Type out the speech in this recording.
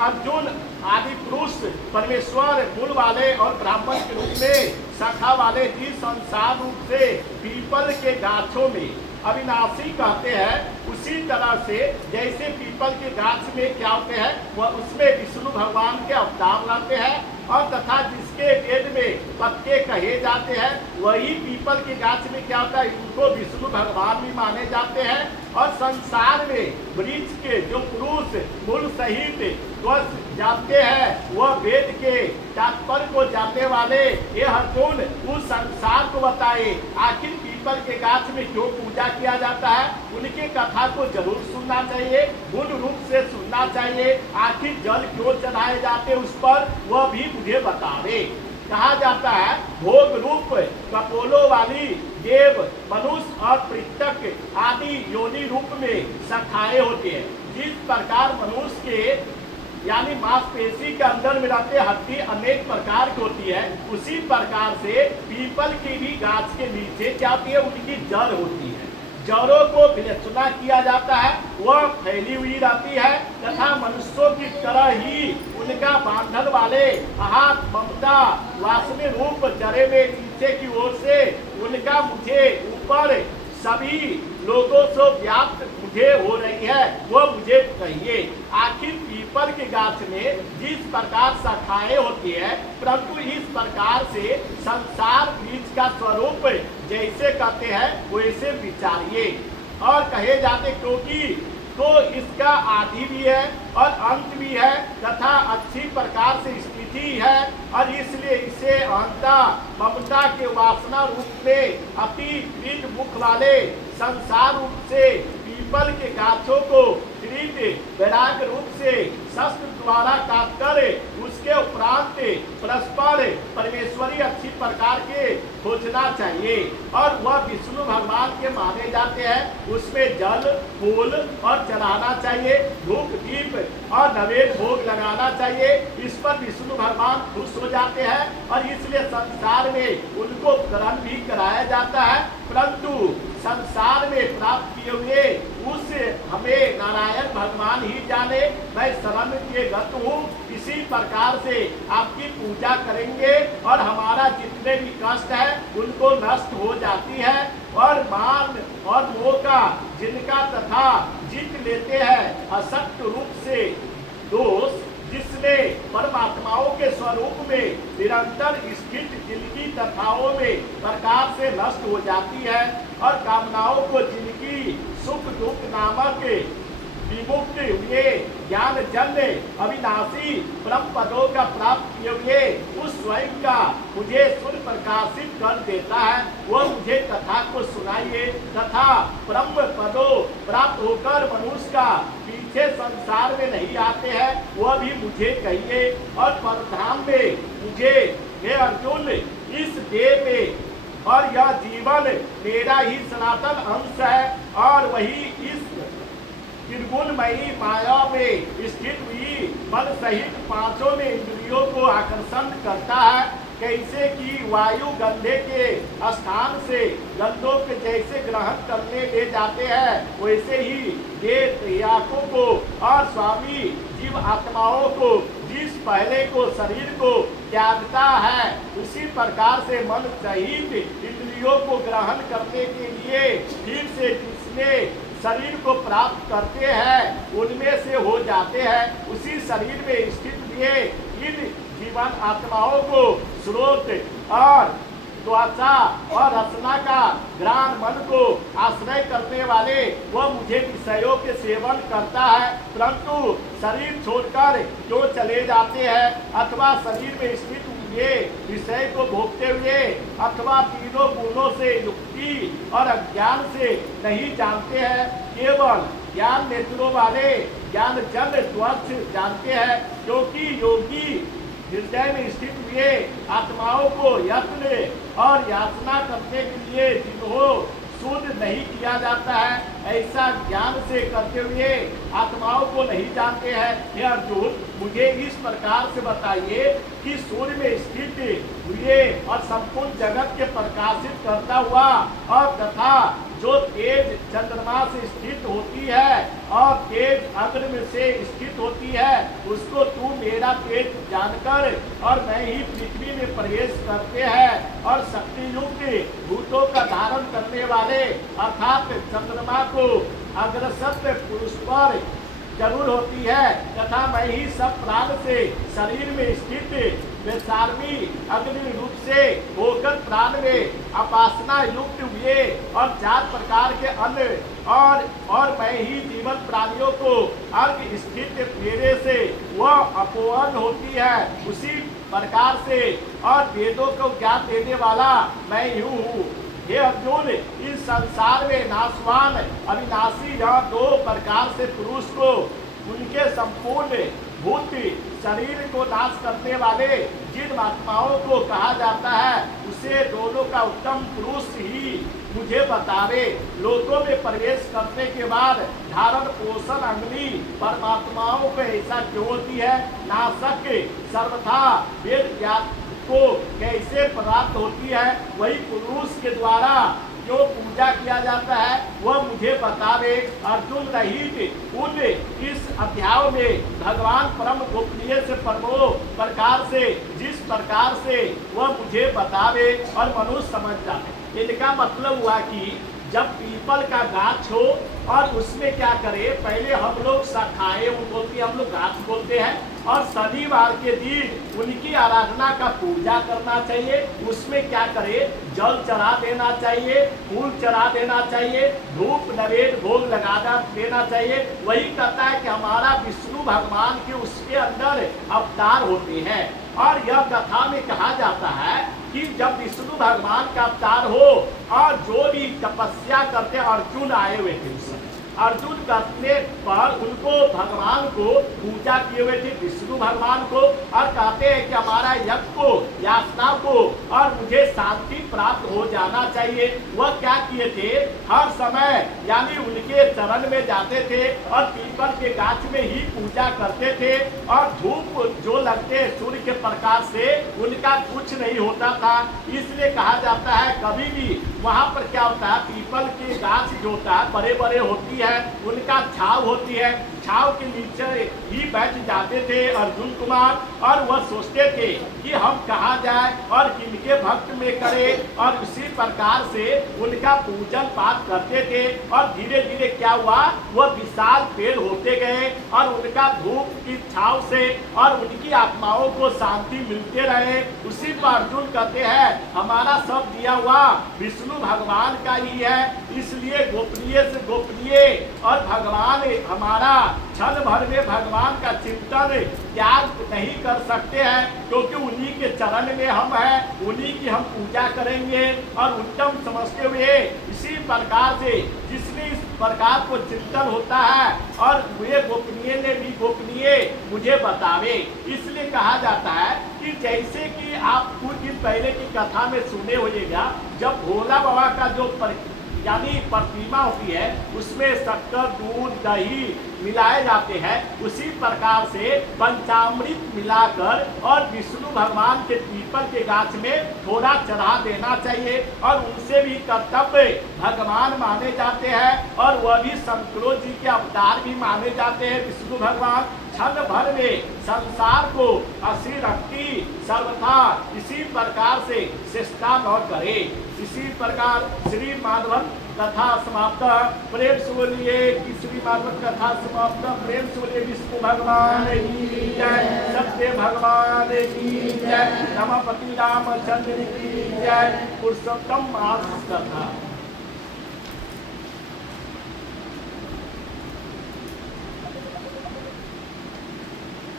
अर्जुन आदि पुरुष परमेश्वर मूल वाले और ब्राह्मण के रूप में शाखा वाले जिस संसार रूप से पीपल के गाछों में अविनाशी कहते हैं, उसी तरह से जैसे पीपल के गाछ में क्या होते हैं, वह उसमें विष्णु भगवान के अवतार लाते हैं, और तथा जिसके वेद में पत्ते कहे जाते हैं, वही पीपल के गाछ में क्या होता है, उनको विष्णु भगवान भी माने जाते हैं। और संसार में वृक्ष के जो पुरुष मूल सहित जानते हैं, वह वेद के तात्पर्य को जानने वाले ये अर्जुन उस संसार को बताए आखिर पीपल के गाछ में क्यों पूजा किया जाता है, उनके कथा को जरूर सुनना चाहिए, गुण रूप से सुनना चाहिए। आखिर जल क्यों चढ़ाए जाते उस पर वह भी मुझे बतावे। कहा जाता है भोग रूप कपोलों वाली देव मनुष्य और पृथक आदि योनि रूप में शाखाएं होती है। जिस प्रकार मनुष्य के यानी मांसपेशी के अंदर में रहते हड्डी अनेक प्रकार की होती है, उसी प्रकार से पीपल की भी गाछ के नीचे क्या होती है, उनकी जड़ होती है। जड़ों को विवेचना किया जाता है, वह फैली हुई रहती है तथा मनुष्यों की तरह ही उनका बांधन वाले हाथ ममता वासनी रूप जड़े में नीचे की ओर से उनका मुझे ऊपर सभी लोगों से व्याप्त मुझे हो रही है, वह मुझे कहिए। आखिर पीपल के गाछ में जिस प्रकार शाखाएं होती है, परंतु इस प्रकार से संसार बीज का स्वरूप जैसे कहते हैं वैसे विचारिए। और कहे जाते क्योंकि तो इसका आदि भी है और अंत भी है तथा अच्छी प्रकार से स्थिति है, और इसलिए इसे अहंता ममता के वासना रूप में अति वृद्ध मुख वाले संसार रूप से पीपल के गाछों को वैराग रूप से शस्त्र द्वारा काट कर उसके उपरांत परस्पर परमेश्वरी अच्छी प्रकार के खोजना चाहिए। और वह विष्णु भगवान के माने जाते हैं, उसमें जल फूल और चढ़ाना चाहिए, धूप दीप और नवेद भोग लगाना चाहिए। इस पर विष्णु भगवान खुश हो जाते हैं और इसलिए संसार में उनको ग्रहण भी कराया जाता है। परंतु संसार में प्राप्त किए हुए उस हमें नारायण भगवान ही जाने, मैं शरण के गत हूँ। इसी प्रकार से आपकी पूजा करेंगे और हमारा जितने भी कष्ट है उनको नष्ट हो जाती है। और मान और मोह का जिनका तथा जीत लेते हैं असक्त रूप से दोष, जिसने परमात्माओं के स्वरूप में निरंतर स्थित जिनकी तथाओं में प्रकार से नष्ट हो जाती है, और कामनाओं को जिनकी सुख दुख नामक विमुक्त हुए ज्ञान जन्य अविनाशी परम पदों का प्राप्त किए हुए उस स्वयं का मुझे सुन प्रकाशित कर देता है, वह मुझे कथा को सुनाइए। तथा परम पदों प्राप्त होकर मनुष्य का पीछे संसार में नहीं आते हैं, वह भी मुझे कहिए। और परधाम में मुझे हे अर्जुन इस देह में और यह जीवन मेरा ही सनातन अंश है, और वही इस त्रिगुणमयी माया में स्थित हुई मन सहित पांचों में इंद्रियों को आकर्षण करता है। कैसे कि वायु गंधे के स्थान से गंधों के जैसे ग्रहण करने ले जाते हैं, वैसे ही देहातों को और स्वामी जीव आत्माओं को जिस पहले को शरीर को त्यागता है, उसी प्रकार से मन सहित इंद्रियों को ग्रहण करने के लिए फिर से जिसने शरीर को प्राप्त करते हैं उनमें से हो जाते हैं। उसी शरीर में स्थित हुए इन जीवन आत्माओं को स्रोत और त्वचा और रचना का ज्ञान मन को आश्रय करने वाले वह मुझे विषयों के सेवन करता है, परंतु शरीर छोड़कर क्यों चले जाते हैं, अथवा शरीर में स्थित हुए विषय को भोगते हुए अथवा तीनों गुणों से युक्ति और अज्ञान से नहीं जानते हैं। केवल ज्ञान नेत्रों वाले ज्ञान जन स्वच्छ जानते हैं, क्योंकि योगी हृदय में स्थित हुए आत्माओं को यत्न और याचना करने के लिए जिन्हों शुद्ध नहीं किया जाता है, ऐसा ज्ञान से करते हुए आत्माओं को नहीं जानते हैं। हे अर्जुन, मुझे इस प्रकार से बताइए कि सूर्य में स्थित हुए और संपूर्ण जगत के प्रकाशित करता हुआ और तथा जो तेज चंद्रमा से स्थित होती है और तेज अग्नि में से स्थित होती है, उसको तू मेरा तेज जानकर और मैं ही पृथ्वी में प्रवेश करते हैं और शक्ति युक्त भूतों का धारण करने वाले अर्थात चंद्रमा को अग्रसर पुरुष पर जरूर होती है, तथा मैं ही सब प्राण से शरीर में स्थित वैशार्मी अग्नि रूप से होकर प्राण में उपासना युक्त हुए और 4 प्रकार के अन्न और मैं ही जीवन प्राणियों को अर्घ स्थित मेरे से वह अपोहन होती है, उसी प्रकार से और वेदों को ज्ञान देने वाला मैं यूं हूँ। हे अर्जुन, इस संसार में नाशवान अविनाशी यह 2 प्रकार से पुरुष को उनके संपूर्ण भूत शरीर को नाश करने वाले जिन आत्माओं को कहा जाता है, उसे दोनों का उत्तम पुरुष ही मुझे बतावे। लोकों में प्रवेश करने के बाद धारण पोषण अग्नि परमात्माओं को ऐसा क्यों होती है? नाशक सर्वथा वेद ज्ञात को कैसे प्राप्त होती है? वही पुरुष के द्वारा जो पूजा किया जाता है वह मुझे बतावे। अर्जुन रहित उन इस अध्याय में भगवान परम गोपनीय से परमो प्रकार से जिस प्रकार से वह मुझे बतावे और मनुष्य समझ जाए। इनका मतलब हुआ कि जब पीपल का गाछ हो और उसमें क्या करे, पहले हम लोग शाखाएं बोलते हैं, हम लोग गाछ बोलते हैं, और शनिवार के दिन उनकी आराधना का पूजा करना चाहिए। उसमें क्या करे, जल चढ़ा देना चाहिए, फूल चढ़ा देना चाहिए, धूप नैवेद्य भोग लगा देना चाहिए। वही कहता है कि हमारा विष्णु भगवान के उसके अंदर अवतार होते हैं। और यह कथा में कहा जाता है कि जब विष्णु भगवान का अवतार हो और जो भी तपस्या करते अर्जुन आए हुए थे, उस समय अर्जुन करने पर उनको भगवान को पूजा किए हुए थे, विष्णु भगवान को, और कहते हैं कि हमारा यज्ञ को यातना को और मुझे शांति प्राप्त हो जाना चाहिए। वह क्या किए थे, हर समय यानी उनके चरण में जाते थे और पीपल के गाछ में ही पूजा करते थे, और धूप जो लगते सूर्य के प्रकाश से उनका कुछ नहीं होता था। इसलिए कहा जाता है कभी भी वहाँ पर क्या होता है, पीपल के गाछ जो होता है बड़े बड़े होती है, उनका छाव होती है, छाव के नीचे ही बैठ जाते थे अर्जुन कुमार, और वह सोचते थे कि हम कहाँ जाए और किनके भक्त में करें, और उसी प्रकार से उनका पूजन पाठ करते थे। और धीरे धीरे क्या हुआ, वह विशाल पेड़ होते गए और उनका धूप की छाव से और उनकी आत्माओं को शांति मिलते रहे। उसी पर अर्जुन कहते हैं हमारा सब दिया हुआ विष्णु भगवान का ही है, इसलिए गोपनीय से गोपनीय और भगवान हमारा क्षण भर में भगवान का चिंतन त्याग नहीं कर सकते हैं, क्योंकि उन्हीं के चरण में हम हैं, उन्हीं की हम पूजा करेंगे और उत्तम समझते हुए इसी प्रकार से जिसने इस प्रकार को चिंतन होता है और वे गोपनीय ने भी गोपनीय मुझे बतावे। इसलिए कहा जाता है कि जैसे कि आप कुछ दिन पहले की कथा में सुने होइएगा, जब भोला बाबा का जो यानी प्रतिमा होती है उसमें शक्कर दूध दही मिलाए जाते हैं, उसी प्रकार से पंचामृत मिलाकर और विष्णु भगवान के पीपल के गाछ में थोड़ा चढ़ा देना चाहिए। और उनसे भी कर्तव्य भगवान माने जाते हैं और वह भी शंकरों जी के अवतार भी माने जाते हैं विष्णु भगवान। क्षण भर में संसार को हंसी रखती सर्वथा इसी प्रकार से चेष्टा न करे। इसी प्रकार श्री माधवन कथा समाप्त। प्रेम से बोलिए कि श्री माधवन कथा समाप्त। प्रेम से बोलिए विष्णु भगवान की जय, सत्य भगवान की जय, रमापति रामचंद्र की जय। पुरुषोत्तम मास कथा।